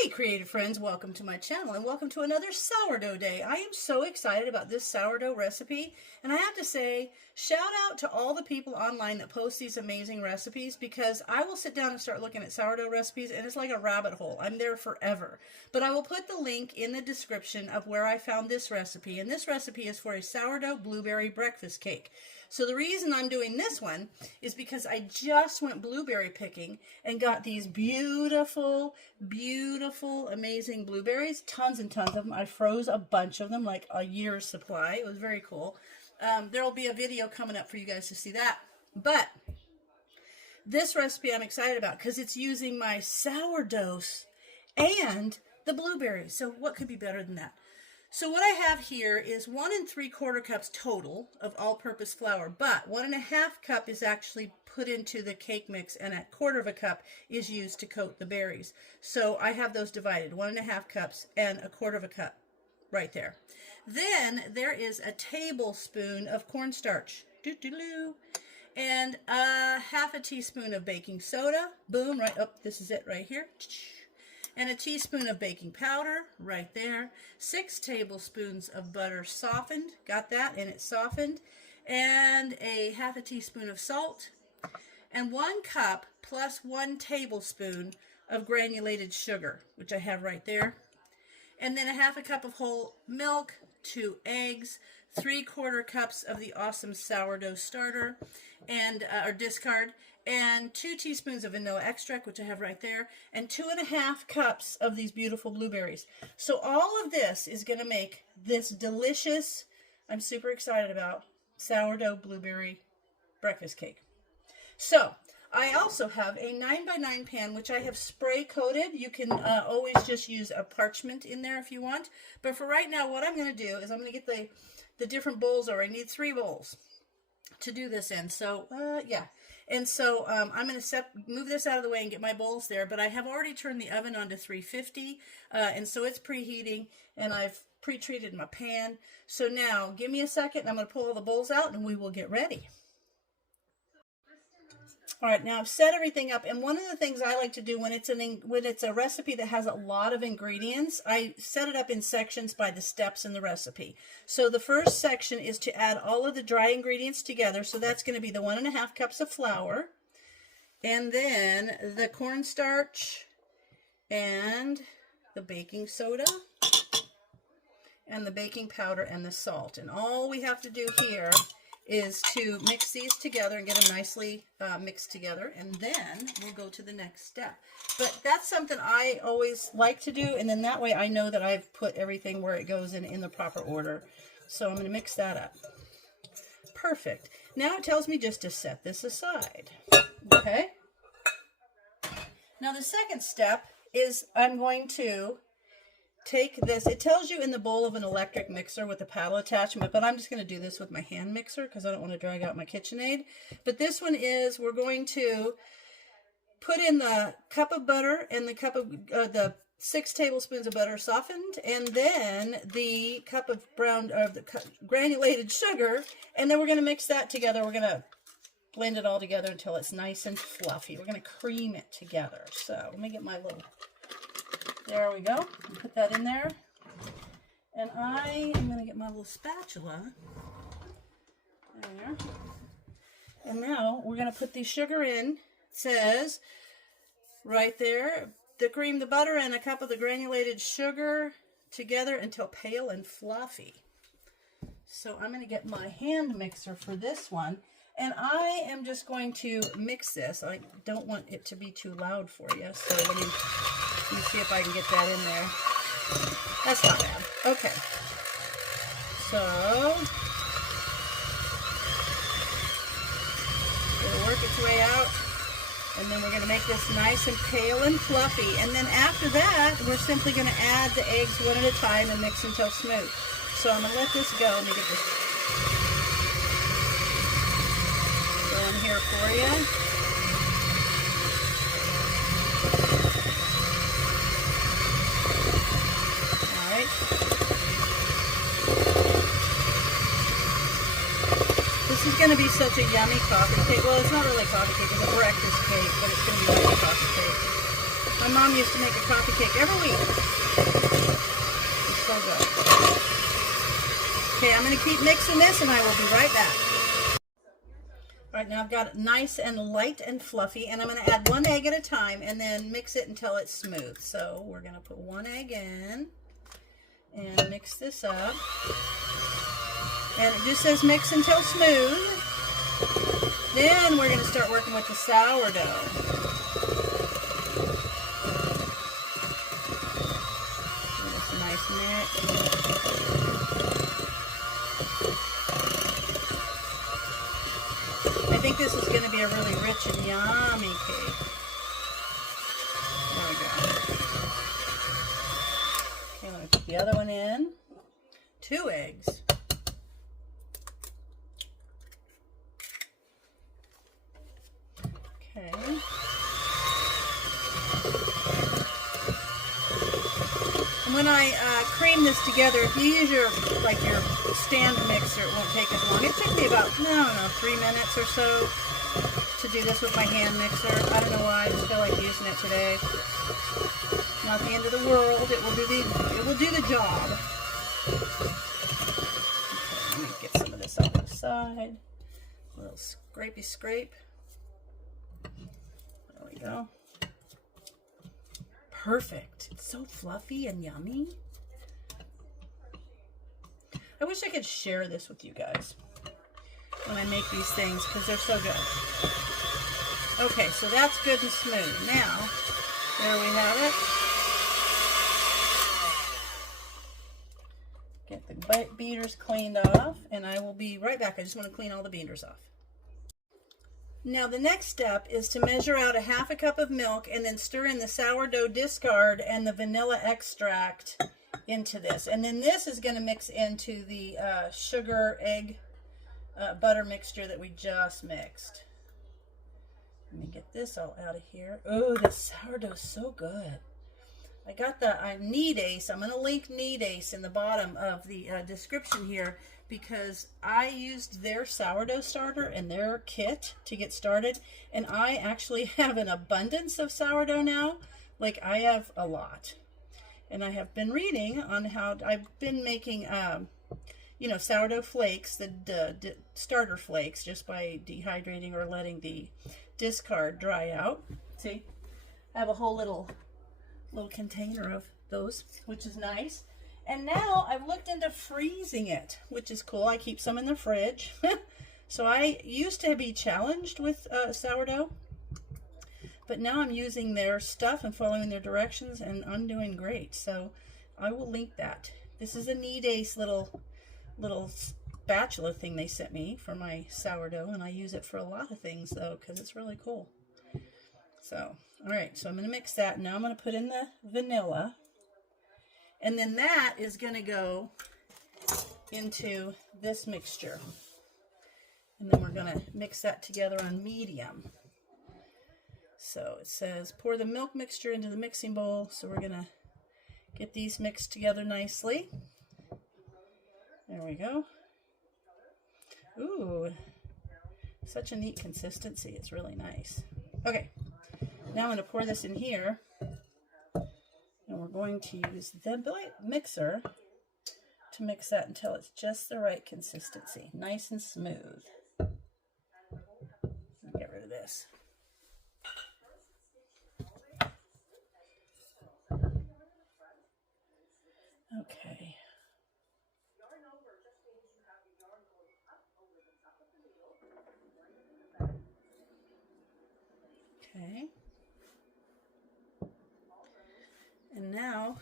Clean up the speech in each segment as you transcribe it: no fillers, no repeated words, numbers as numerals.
Hey creative friends, welcome to my channel and welcome to another sourdough day. I am so excited about this sourdough recipe, and I have to say shout out to all the people online that post these amazing recipes, because I will sit down and start looking at sourdough recipes and it's like a rabbit hole. I'm there forever. But I will put the link in the description of where I found this recipe, and this recipe is for a sourdough blueberry breakfast cake. So the reason I'm doing this one is because I just went blueberry picking and got these beautiful, amazing blueberries. Tons and tons of them. I froze a bunch of them, like a year's supply. It was very cool. There will be a video coming up for you guys to see that. But this recipe I'm excited about because it's using my sourdough and the blueberries. So what could be better than that? So what I have here is 1 3/4 cups total of all-purpose flour, but 1½ cup is actually put into the cake mix, and 1/4 cup is used to coat the berries. So I have those divided, 1½ cups and 1/4 cup right there. Then there is a tablespoon of cornstarch, and a ½ teaspoon of baking soda. Boom, right up. This is it right here. And a teaspoon of baking powder right there. 6 tablespoons of butter softened. Got that, and it's softened. And a ½ teaspoon of salt. And 1 cup plus 1 tablespoon of granulated sugar, which I have right there. And then a ½ cup of whole milk, 2 eggs, 3/4 cups of the awesome sourdough starter, and or discard, and 2 teaspoons of vanilla extract, which I have right there, and 2½ cups of these beautiful blueberries. So all of this is going to make this delicious, I'm super excited about, sourdough blueberry breakfast cake. So I also have a 9x9 pan, which I have spray coated. You can always just use a parchment in there if you want. But for right now, what I'm going to do is I'm going to get the different bowls over. I need 3 bowls to do this in. So, yeah. And so I'm going to move this out of the way and get my bowls there. But I have already turned the oven on to 350. And so it's preheating. And I've pre-treated my pan. So now, give me a second. And I'm going to pull all the bowls out and we will get ready. All right, now I've set everything up, and one of the things I like to do when it's a recipe that has a lot of ingredients, I set it up in sections by the steps in the recipe. So the first section is to add all of the dry ingredients together. So that's going to be the 1½ cups of flour, and then the cornstarch, and the baking soda, and the baking powder, and the salt. And all we have to do here is to mix these together and get them nicely mixed together, and then we'll go to the next step. But that's something I always like to do, and then that way I know that I've put everything where it goes in the proper order. So I'm going to mix that up. Perfect. Now it tells me just to set this aside. Okay? Now the second step is I'm going to take this. It tells you in the bowl of an electric mixer with a paddle attachment, but I'm just going to do this with my hand mixer because I don't want to drag out my KitchenAid. But this one is, we're going to put in the cup of butter and the cup of the 6 tablespoons of butter softened, and then the cup of granulated sugar, and then we're going to mix that together. We're going to blend it all together until it's nice and fluffy. We're going to cream it together. So let me get my little, there we go. Put that in there. And I am going to get my little spatula. There. And now we're going to put the sugar in. It says right there, cream the butter and a cup of the granulated sugar together until pale and fluffy. So I'm going to get my hand mixer for this one. And I am just going to mix this. I don't want it to be too loud for you. So let me see if I can get that in there. That's not bad. Okay. So it'll work its way out. And then we're going to make this nice and pale and fluffy. And then after that, we're simply going to add the eggs one at a time and mix until smooth. So I'm going to let this go. Let me get this going here for you. This is going to be such a yummy coffee cake. Well, it's not really a coffee cake. It's a breakfast cake, but it's going to be like a coffee cake. I'm mom used to make a coffee cake every week. It's so good. Okay, I'm going to keep mixing this and I will be right back. All right, now I've got it nice and light and fluffy, and I'm going to add 1 egg at a time and then mix it until it's smooth. So we're going to put 1 egg in and mix this up. And it just says mix until smooth. Then we're going to start working with the sourdough. Just a nice mix. I think this is going to be a really rich and yummy cake. There we go. Okay, I'm going to put the other one in. 2 eggs. Okay. And when I cream this together, if you use your stand mixer, it won't take as long. It took me about, I don't know, 3 minutes or so to do this with my hand mixer. I don't know why, I just feel like using it today. Not the end of the world. It will do the job. Okay, let me get some of this off the side. A little scrapey scrape. There we go. Perfect. It's so fluffy and yummy. I wish I could share this with you guys when I make these things because they're so good. Okay, so that's good and smooth. Now, there we have it. Get the beaters cleaned off, and I will be right back. I just want to clean all the beaters off. Now the next step is to measure out 1/2 cup of milk and then stir in the sourdough discard and the vanilla extract into this. And then this is going to mix into the sugar, egg, butter mixture that we just mixed. Let me get this all out of here. Oh, the sourdough is so good. I got the Need Ace. I'm going to link Need Ace in the bottom of the description here because I used their sourdough starter and their kit to get started. And I actually have an abundance of sourdough now. Like, I have a lot. And I have been reading on how I've been making, you know, sourdough flakes, the starter flakes, just by dehydrating or letting the discard dry out. See, I have a whole little container of those, which is nice. And now I've looked into freezing it, which is cool. I keep some in the fridge. So I used to be challenged with sourdough, but now I'm using their stuff and following their directions, and I'm doing great. So I will link that. This is a Need Ace little spatula thing they sent me for my sourdough, and I use it for a lot of things though, because it's really cool. So, all right, so I'm going to mix that. Now I'm going to put in the vanilla, and then that is going to go into this mixture. And then we're going to mix that together on medium. So it says pour the milk mixture into the mixing bowl. So we're going to get these mixed together nicely. There we go. Ooh, such a neat consistency. It's really nice. Okay, now I'm going to pour this in here. And we're going to use the mixer to mix that until it's just the right consistency. Nice and smooth. Get rid of this. Okay. Okay. And now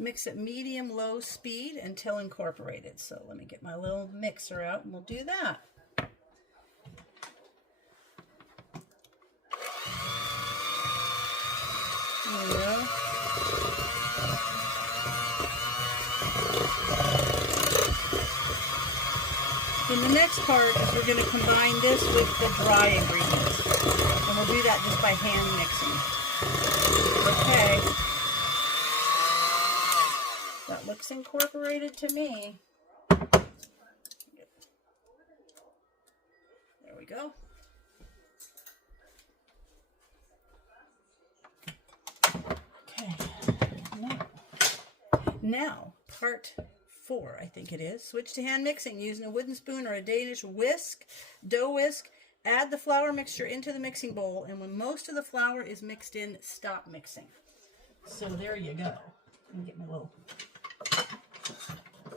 mix at medium-low speed until incorporated. So let me get my little mixer out and we'll do that. There we go. Then the next part is we're going to combine this with the dry ingredients. And we'll do that just by hand mixing. Okay. That looks incorporated to me. There we go. Now, part 4, I think it is. Switch to hand mixing using a wooden spoon or a Danish dough whisk. Add the flour mixture into the mixing bowl, and when most of the flour is mixed in, stop mixing. So there you go. Let me get my little...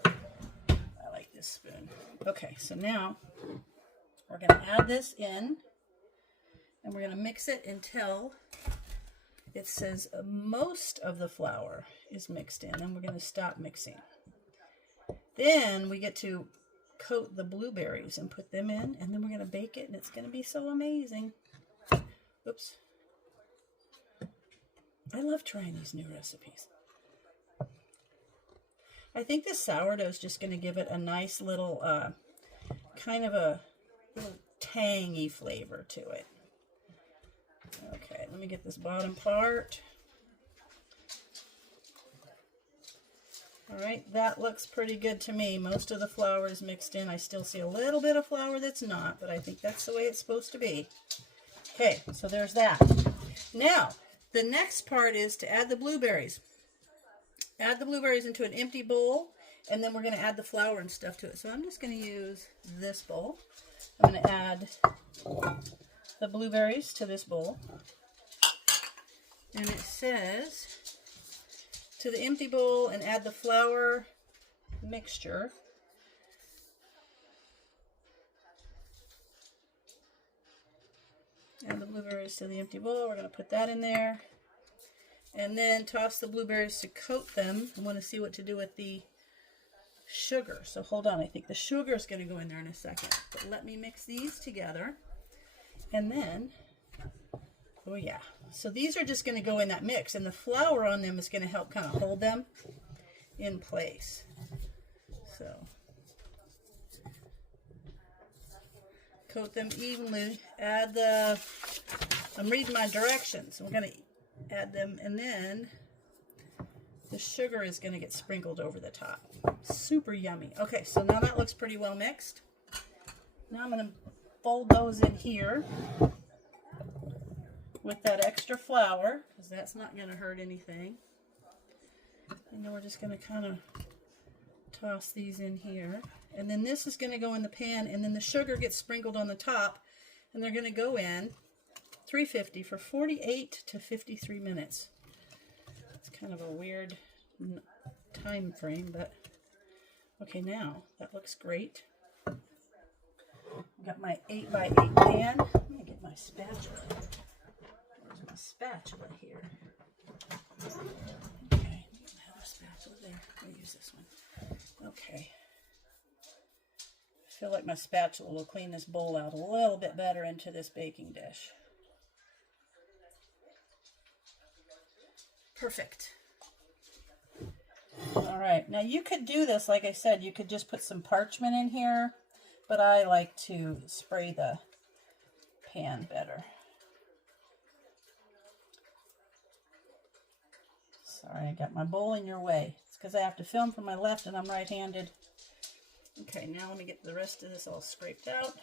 I like this spoon. Okay, so now we're going to add this in, and we're going to mix it until it says most of the flour is mixed in, and we're going to stop mixing. Then we get to coat the blueberries and put them in, and then we're going to bake it, and it's going to be so amazing. Oops. I love trying these new recipes. I think this sourdough is just going to give it a nice little, kind of a little tangy flavor to it. Okay, let me get this bottom part. All right, that looks pretty good to me. Most of the flour is mixed in. I still see a little bit of flour that's not, but I think that's the way it's supposed to be. Okay, so there's that. Now, the next part is to add the blueberries. Add the blueberries into an empty bowl, and then we're going to add the flour and stuff to it. So I'm just going to use this bowl. I'm going to add the blueberries to this bowl. And it says, to the empty bowl and add the flour mixture. Add the blueberries to the empty bowl. We're going to put that in there. And then toss the blueberries to coat them. I want to see what to do with the sugar. So hold on, I think the sugar is going to go in there in a second. But let me mix these together. And then, oh yeah. So these are just going to go in that mix. And the flour on them is going to help kind of hold them in place. So, coat them evenly. Add the, I'm reading my directions. We're going to add them, and then the sugar is going to get sprinkled over the top. Super yummy. Okay, so now that looks pretty well mixed. Now I'm going to fold those in here with that extra flour, because that's not going to hurt anything. And then we're just going to kind of toss these in here. And then this is going to go in the pan, and then the sugar gets sprinkled on the top, and they're going to go in 350 for 48 to 53 minutes. It's kind of a weird time frame, but okay, now that looks great. I've got my 8x8 pan. Let me get my spatula. Where's my spatula here? Okay, I have a spatula there. I'll use this one. Okay. I feel like my spatula will clean this bowl out a little bit better into this baking dish. Perfect. All right, now you could do this, like I said, you could just put some parchment in here, but I like to spray the pan better. Sorry, I got my bowl in your way. It's because I have to film from my left and I'm right-handed. Okay, now let me get the rest of this all scraped out.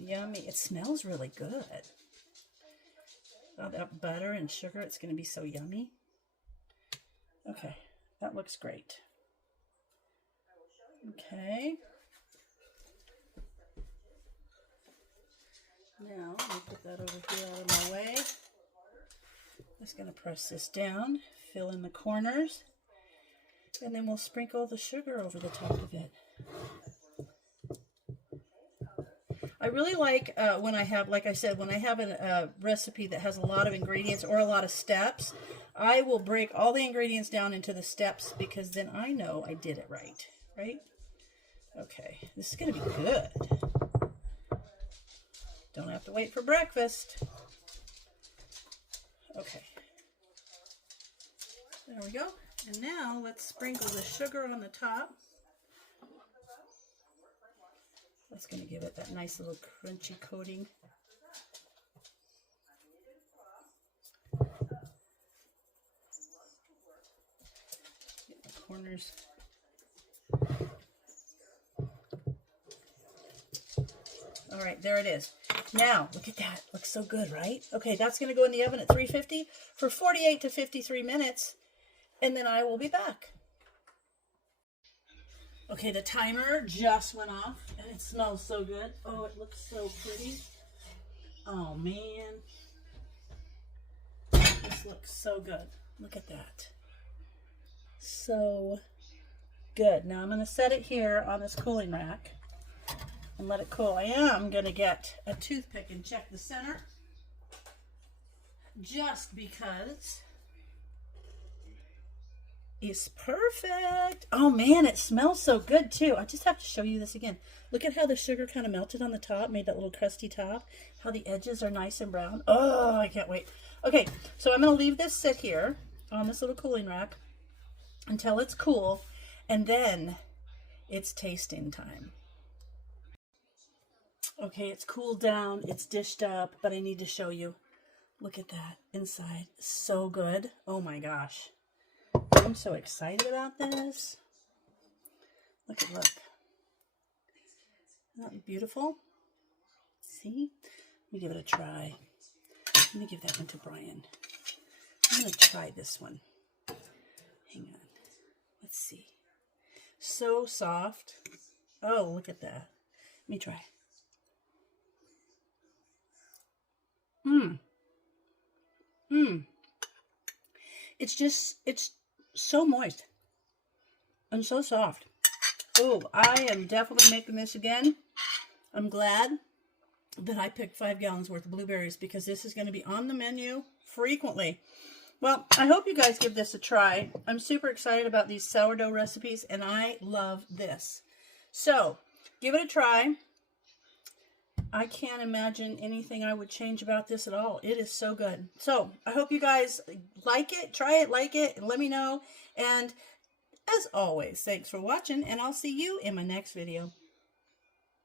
Yummy. It smells really good. All that butter and sugar, it's going to be so yummy. Okay, that looks great. Okay. Now, let me put that over here out of my way. Just going to press this down, fill in the corners, and then we'll sprinkle the sugar over the top of it. I really like when I have, like I said, when I have a recipe that has a lot of ingredients or a lot of steps, I will break all the ingredients down into the steps because then I know I did it right, right? Okay, this is going to be good. Don't have to wait for breakfast. Okay. There we go. And now let's sprinkle the sugar on the top. That's going to give it that nice little crunchy coating. Get the corners. All right, there it is. Now, look at that. Looks so good, right? Okay, that's going to go in the oven at 350 for 48 to 53 minutes, and then I will be back. Okay, the timer just went off, and it smells so good. Oh, it looks so pretty. Oh, man. This looks so good. Look at that. So good. Now I'm going to set it here on this cooling rack and let it cool. I am going to get a toothpick and check the center, just because it's perfect. Oh man, it smells so good too. I just have to show you this again. Look at how the sugar kind of melted on the top, made that little crusty top, how the edges are nice and brown. Oh, I can't wait. Okay, so I'm going to leave this sit here on this little cooling rack until it's cool, and then it's tasting time. Okay, it's cooled down, it's dished up, but I need to show you. Look at that inside. So good. Oh my gosh. I'm so excited about this. Look. Isn't that beautiful? See? Let me give it a try. Let me give that one to Brian. I'm going to try this one. Hang on. Let's see. So soft. Oh, look at that. Let me try. It's so moist and so soft. Oh, I am definitely making this again. I'm glad that I picked 5 gallons worth of blueberries, because this is going to be on the menu frequently. Well, I hope you guys give this a try. I'm super excited about these sourdough recipes, and I love this. So, give it a try. I can't imagine anything I would change about this at all. It is so good. So, I hope you guys like it, try it, like it, and let me know. And as always, thanks for watching, and I'll see you in my next video.